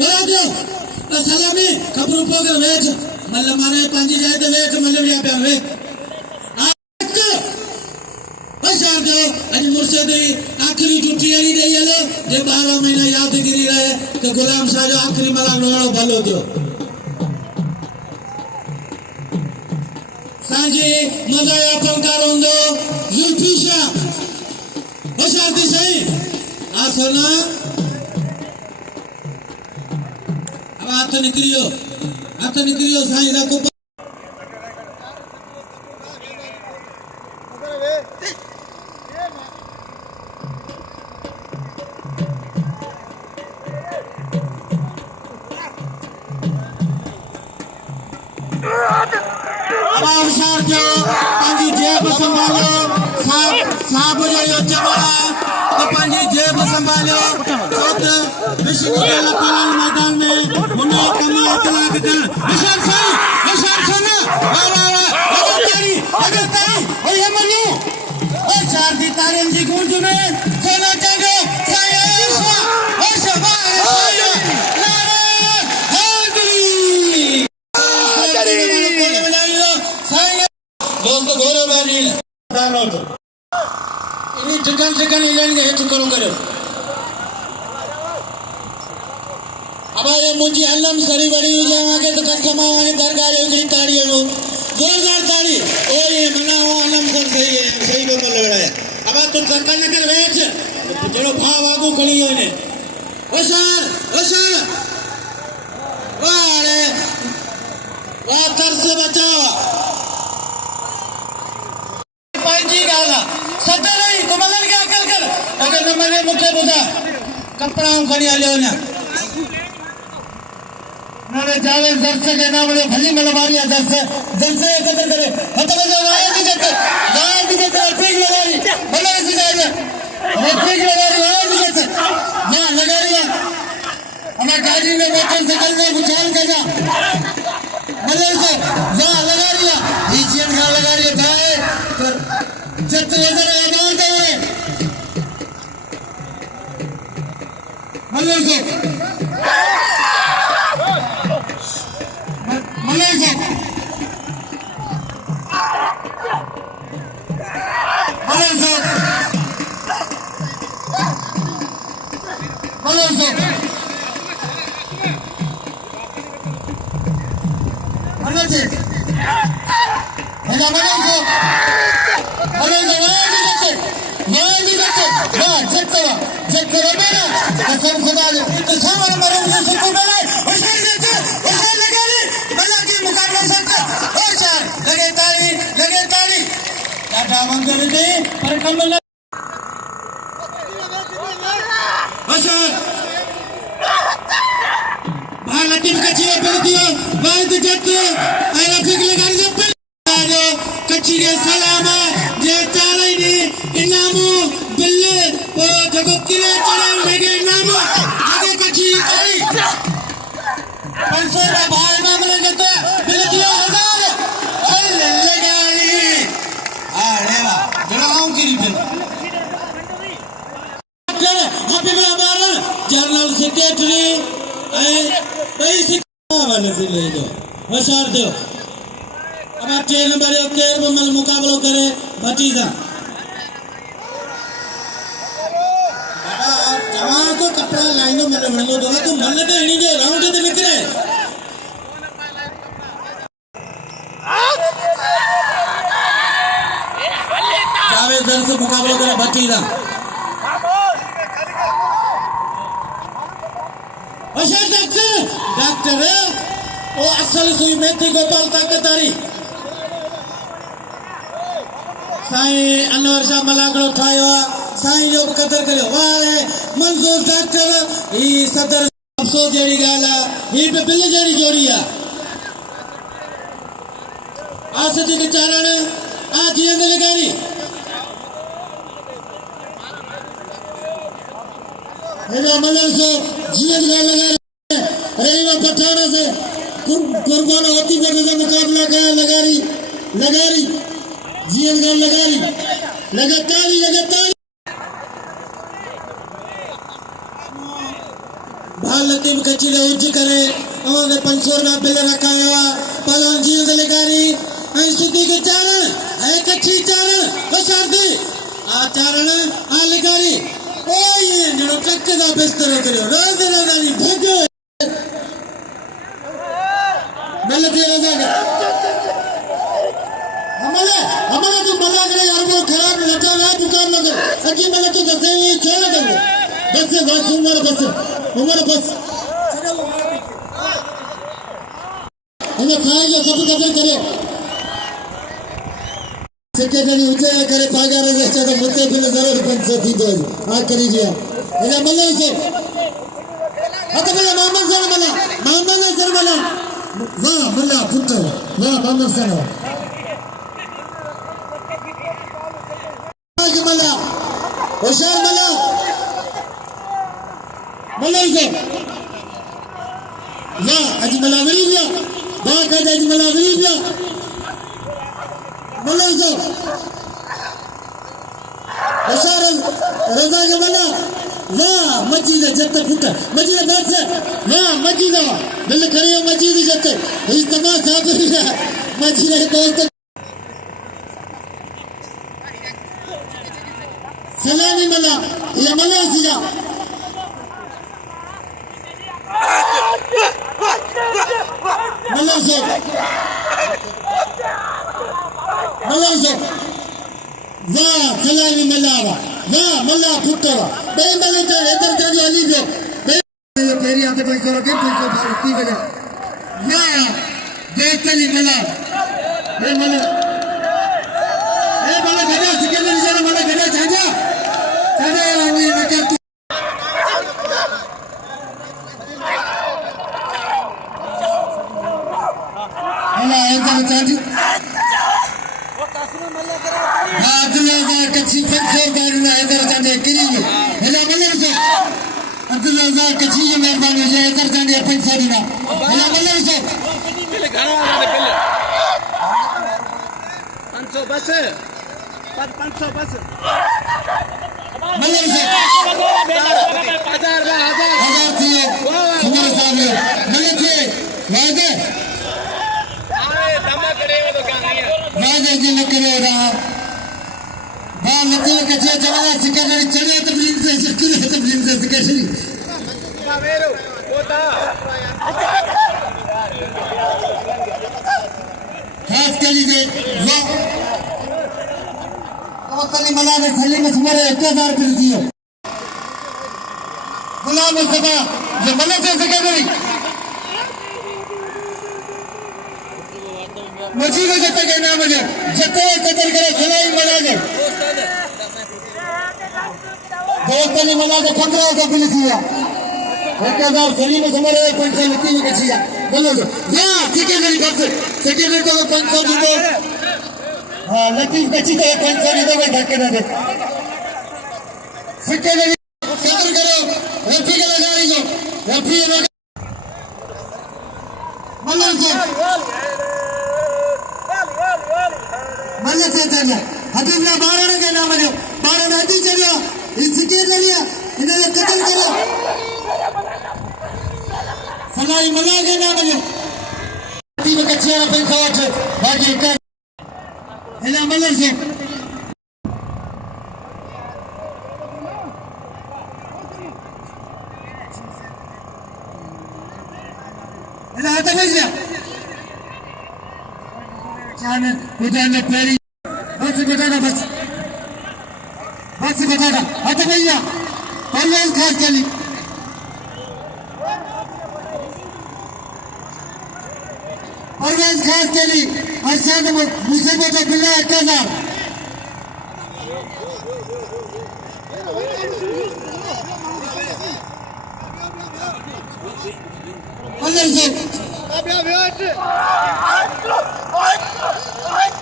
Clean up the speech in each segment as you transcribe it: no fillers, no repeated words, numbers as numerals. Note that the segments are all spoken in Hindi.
खोला दो सलामी खबरों पोगर वेच मतलब मारे पांची जाए तो वेच मतलब यहाँ पे वेच बशार दो अजी मुर्शिद आखिरी छुट्टी आई दे ये लो जे 12 महीना याद गिरी रहे तो गुलाम शाह जो आखिरी मला लोड़ो भलो दो सांजी मज़ा फनकारों दो जुल्फिशा बशार दी सही आसना अब हाथ निकलियो सांजी दा को अवसर जो पंजी जेब संभालो साहब जो चबड़ा तो पंजी जेब संभालो तो विश्व के लपाल मैदान में मुन्ने कमा इतलाक कर विशाल सुना वाह अगर तारी और ये मनु और चार दी तारीम जी गूंज में सोना जागो साया ऐसा दोस्तों घोड़े बाजी दानो तो इन्हीं चिकन इलेंगे ये चुकरों करो अब ये मुझे अल्लाह सरी बड़ी हो जाएंगे तो कसम आवाज़ दरगाह ये गली ताड़ी है वो जोरदार ताड़ी ओ ये मना वो अल्लाह सर सही को लग रहा है अब तो सरकार ने कर वेच चलो भाव आगू खड़ी हो ने ओशार वाह तरस बचाओ अगर नंबर ये मुझे बुधा कपड़ा हम खड़ी आले होना नरे जावे दर्श के नाम ले भली मलबारिया दर्श कदर करे मतलब जो गाय की जगह ठीक लगा रही भले इसी जाए ठीक लगा रही गाय की जगह ना लगा रही हमारे गाड़ी में मोटर साइकिल में उछाल के जा भले से जा लगा रही रीजन का लगा रही गाय जब वजन आधार दे मलेशिया कसम खुदा दे तो सामने मरे मुझे सुकू बनाए और शेर देते और शेर लगे रे बल्ला की मुकाबला सकता और चार लगे ताली क्या डावंग कर दे पर कमल बशर भाई लतीफ कच्ची पे दियो भाई तो जत्ते आला फिक लगा दे पे कच्ची के सलाम जे चाले नी इनामो बिल्ले ओ जगो किले चले लगे इनामो आगे कच्ची आई 500 का भाई नाम ले जते बिल दियो 1000 ओए ले गाड़ी अरे वाह जड़ाऊं की रिबन चले अभी मैं हमारा जनरल सेक्रेटरी ऐसी वाले से ले दो होशियार दो अब 6 नंबर 13 में मुकाबला करे भतीजा जवान को कपड़ा लाइनों में बनलो दो तो मन के नहीं दे राउंड तो निकले जावेद दर से मुकाबला करे भतीजा डॉक्टर वो असल सुई मेथी गोपाल ताकतारी साईं अनवर शाह मलागड़ो ठायो साईं जो कदर करियो वाह मंजूर डॉक्टर ई सदर अफसोस जड़ी गाला ही पे बिल जड़ी जोड़िया आसदी के चारण आ जीएम लगारी हेलो मलर से जीएम लगारी रेवा पठाना से कुर्बान होती बगैर मुकाबला का लगारी जीएम का लगारी लगातार भारत लतीफ कच्ची ने उर्ज करे अवां 500 रुपया बिल रखाया पहलवान जी दलेकारी ऐं सुधी के चारण ऐ कच्ची चारण बशारती आ चारण आ लिकारी ओ ये जणो टक दा बिस्तर करियो रोज रोजानी भग बिल दे रजा हमारा तो मजा करे यार वो खराब लगा ना दुकान लगे सकी मैंने तो दसे छोड़ कर बस उम्र बस उन्हें खाए जो सब कदर करे सेक्रेटरी उचे करे पागा रहे तो मुद्दे बिल जरूर 500 थी दो आ करी गया इन्हें मल्ले से अच्छा भैया मोहम्मद सर मला वाह मल्ला पुत्र वाह मोहम्मद सर मला होशियार मला से वाह आज मला गरीबिया वाह कहते आज मला गरीबिया मला से होशियार रजा के मला वाह मस्जिद जत्ते फुटा मस्जिद बात से वाह मस्जिद बिल करियो मस्जिद जत्ते इस तमाम साहब मस्जिद दोस्त सलामी मला ये मला सिया मला से वाह सलामी मला वाह मला पुत्र बे मला तो इधर का अली जो बे तेरी आते कोई करो के कोई की वजह वाह बेतली मला बे मला गधा सिकल निशाना मला गधा छाजा छाजा आनी नकर अल्लाह इधर चांदी वो कसरे मल्ला करा हां 2000 कच्ची 500 गाड़ना इधर चांदी करी हेलो मल्ला से 2000 कच्ची ये मेहरबानी है इधर चांदी 500 देना हेलो मल्ला से पहले घरा वाले पहले 500 बस 500 बस मल्ला से 1000 दिए सुमर साहब मल्ला के वादे वादे जी न करे रहा वाह लती के चला सिकंदर चले तबलीग से सिकंदर कावेरो होता खास के लिए वाह तली मला ने सलीम सुमरे 1000 बिल दियो गुलाम मुस्तफा जो मला से सेक्रेटरी मुझी को जते के नाम है जते कदर करे सलाई मला दे दोस्त ने मला के 1500 बिल दिया 1000 सलीम सुमरे 500 लती के छिया बोलो हां सेक्रेटरी बस सेक्रेटरी को 500 दो हाँ लतीफ कच्ची तो 500 दे दो ढके ना दे सेक्रेटरी कदर करो रफी के लगाई जो रफी मल्ला से मल्ला से चलिया हदीस ना 12 के नाम है 12 हदीस चलिया इस के लिया इन्हें कत्ल करो सलाई मल्ला के नाम है लतीफ कच्ची वाला 508 बाकी का हेलो मल्ला से हेलो आता भैया जाने उधर पेरी बस बताना आता भैया परवेज खास के लिए परवेज खास के लिए अरशद मुसीबत बिल्ला 1000 Allah से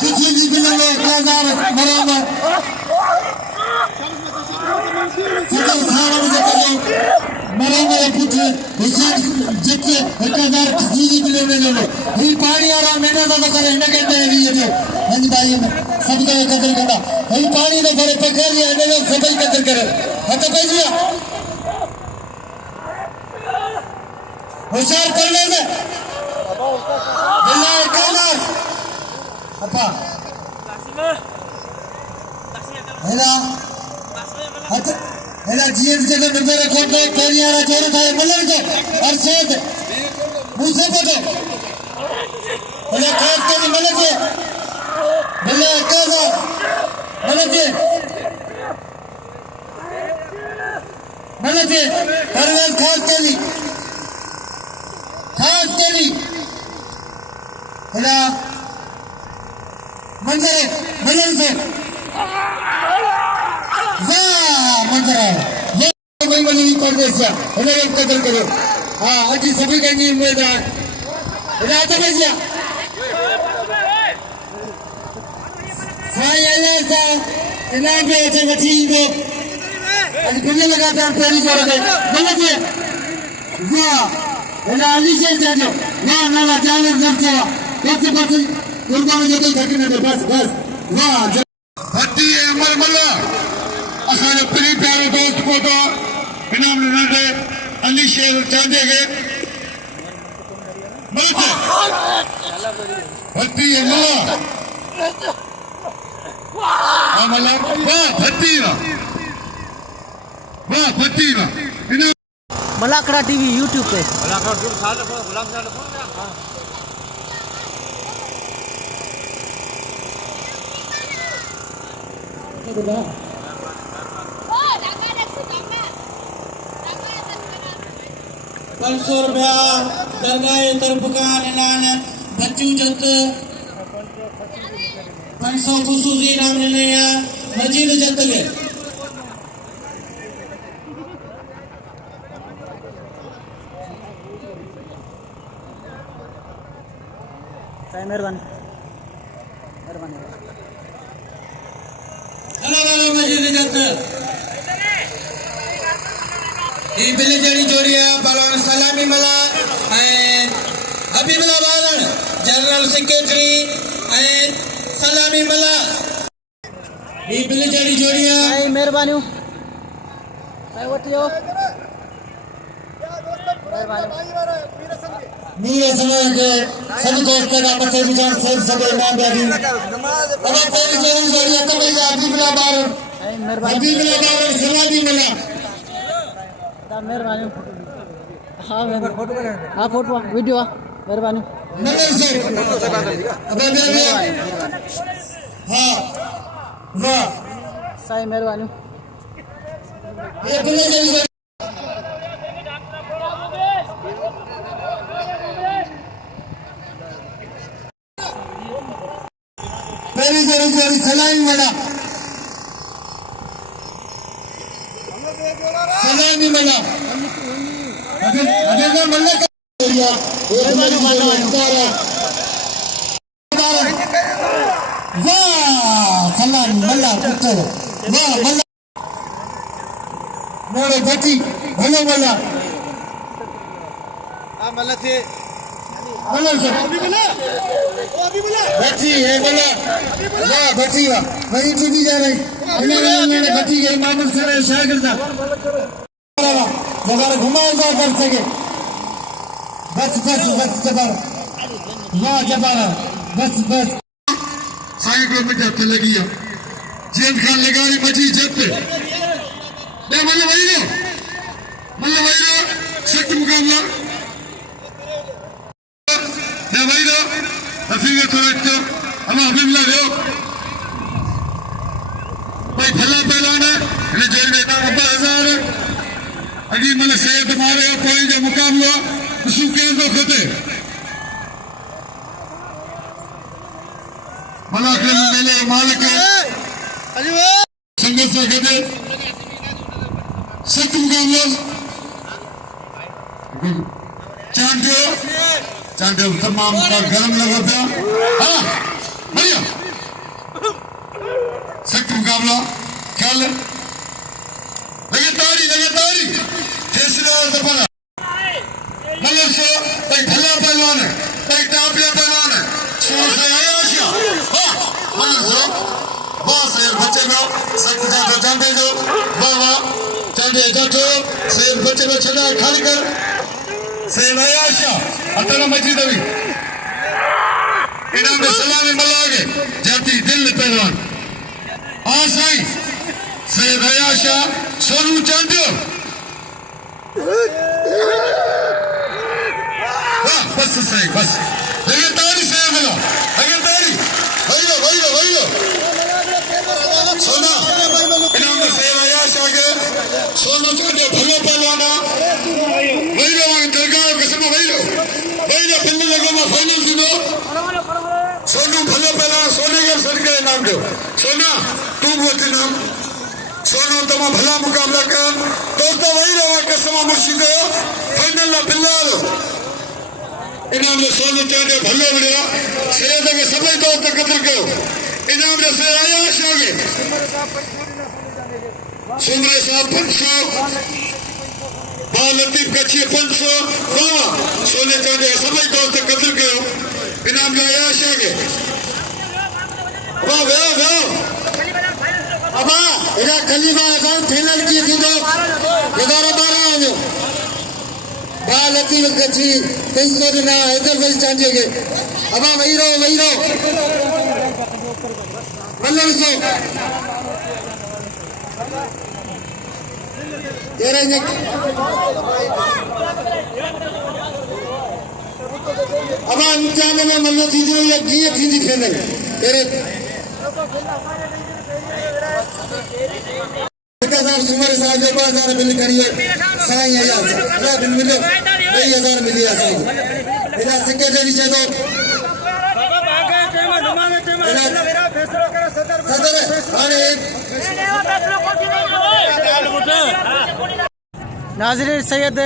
किसी भी बिल्ला 1000 बराबर सदर सारा मुझे मरेंगे कुछ हिसाब जितने 1000 किसी भी बिल्ला में ले ये पानी आ रहा मैंने तो करे न कहते हैं ये हंस भाई सबका कदर करना ये पानी ने भरे पकड़ लिया ने सभी कदर करे हत भैया होशियार कर ले दे बिल्ला कामर apa हेला हेला जीएम से तो मेरे कोट में कैरियर जोर था मतलब से अरशद मुझसे बोलो हेला कैस के मतलब से बिल्ला कामर मतलब से परवेज खास चली हेला मंजर से वाह मंजर ये कोई बनी परदेसिया हेला एक कदर करो हाँ आज सभी का नहीं मैदान हेला तो बजिया साई अल्लाह सा इनाम पे अच्छा ठीक हो आज कितने लगातार पेरी जोड़ गए गलत है वाह हेला अली से जानो वाह नाला जाने करते हो कैसे दुर्गा में जो घटी ना बस वाह भट्टी अमर मल्ला असाने प्री प्यारे दोस्त को तो इनाम नंदे अली शेर चांदे के मल्ला भट्टी मल्ला मल्ला वाह भट्टी इनाम मलाकड़ा टीवी यूट्यूब पे ₹500 दरगाह terbukaan enak baju jatuh 500 khusus inam nilainya masjid jatuh le saya मेहरबानी halo masjid jatuh ini pilih jadi joria balon salami malah and Habibullah Balan General Secretary and salami malah ini pilih jadi joria saya मेहरबानी saya वोट जो नीले समय के सभी दोस्तों का पते विचार सेव सभी नाम यादी अब तेरी जीवन जोड़िया तो भाई हबीबुल्लाह बालन सलामी मिला मेहरबानी हाँ फोटो वीडियो मेहरबानी नंबर से अब हाँ वाह saya मेहरबानी ये पिले जल्दी पहली जरूरी सलामी मिला सलामी मिला अगर मल्ला का एरिया एक वाह सलामी मल्ला पुत्र वाह मल्ला मोरे बची भलो मल्ला मल्ला थे मल्ला से बची है मल्ला वाह बची वाह वही टीवी जा रही इन्होंने बची गई मामूल से शागिर्द जगह घुमाएगा कर सके बस जबार वाह जबार बस 100 किलोमीटर पे लगी है जेल खान लगा रही बची जब पे मतलब वही सख्त मुकाबला वही रफीक थोड़ा हम हबीबुल्लाह हो भाई भला पहलवान है इन्हें जेल में 90,000 अगी मतलब सेहत मारे कोई जो मुकाबला उसको केस दो खोते भला कर मेले मालिक संघर्ष खोते सख्त मुकाबला चांटे तमाम का गरम लगा था हाँ भैया सख्त मुकाबला कल लगातारी फैसला दफा मतलब सो भाई भला पहलवान है भाई टापिया पहलवान है सो से आया हाँ मतलब सो वाह शेर बच्चे को सख्त जाते चांटे को वाह चांटे जाते शेर बच्चे को छड़ा खाली कर सैयद आयाशा अतन मस्जिद भी इनाम में सलामी मलागे जाती दिल पहलवान हाँ साईं सैयद आयाशा सोनू चांडियो वाह बस साईं बस लगे तारी सैयद मिला लगे तारी भैया सोना इनाम में सैयद आयाशा के सोनू चांडियो भलो पहलवाना वही दरगाह किस्म वही फिल्म लगो में फाइनल थींदो सोनू भलो पहलवान सोने के सदके इनाम दो सोना तू वोट इनाम सोनू तमा भला मुकाबला कर दोस्तों वही रहो कसम मुर्शिद फाइनल ना बिल्लाल इनाम ने सोनू चांडियो भलो मिलिया सैयद के सभी दोस्त कदर कयो इनाम ने से आया शागे सुमरे साहब 500 लतीफ कच्छी 500 सोने चांडियो सभी दोस्त कदर कयो इनाम ने आया शागे वाह अबा इधर खलीफा अकाउंट फाइनल की थी तो 11-12 हो लतीफ कच्छी 300 दिना इधर वही चांडियो के अबा वही रहो बल्लर सो तेरे ने अब इंतजाम में मल्लो थींदो या कीअं थींदी फाइनल तेरे सुमर साहब जो 2000 बिल करिए साईं बिल मिलो 2000 मिली साईं मेरा सेक्रेटरी चलो नाज़रीन सैयद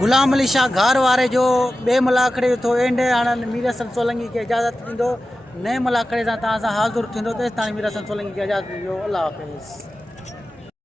गुलाम अली शाह घार वारे जो बे मलाखड़े थो एंड हाणे मीर हसन सोलंकी के इजाज़त ॾींदो नए मलाखड़े सां तव्हां सां हाज़ुर थींदो तेसिताईं मीर हसन सोलंकी खे इजाज़त ॾियो अल्लाह हाफ़िज़।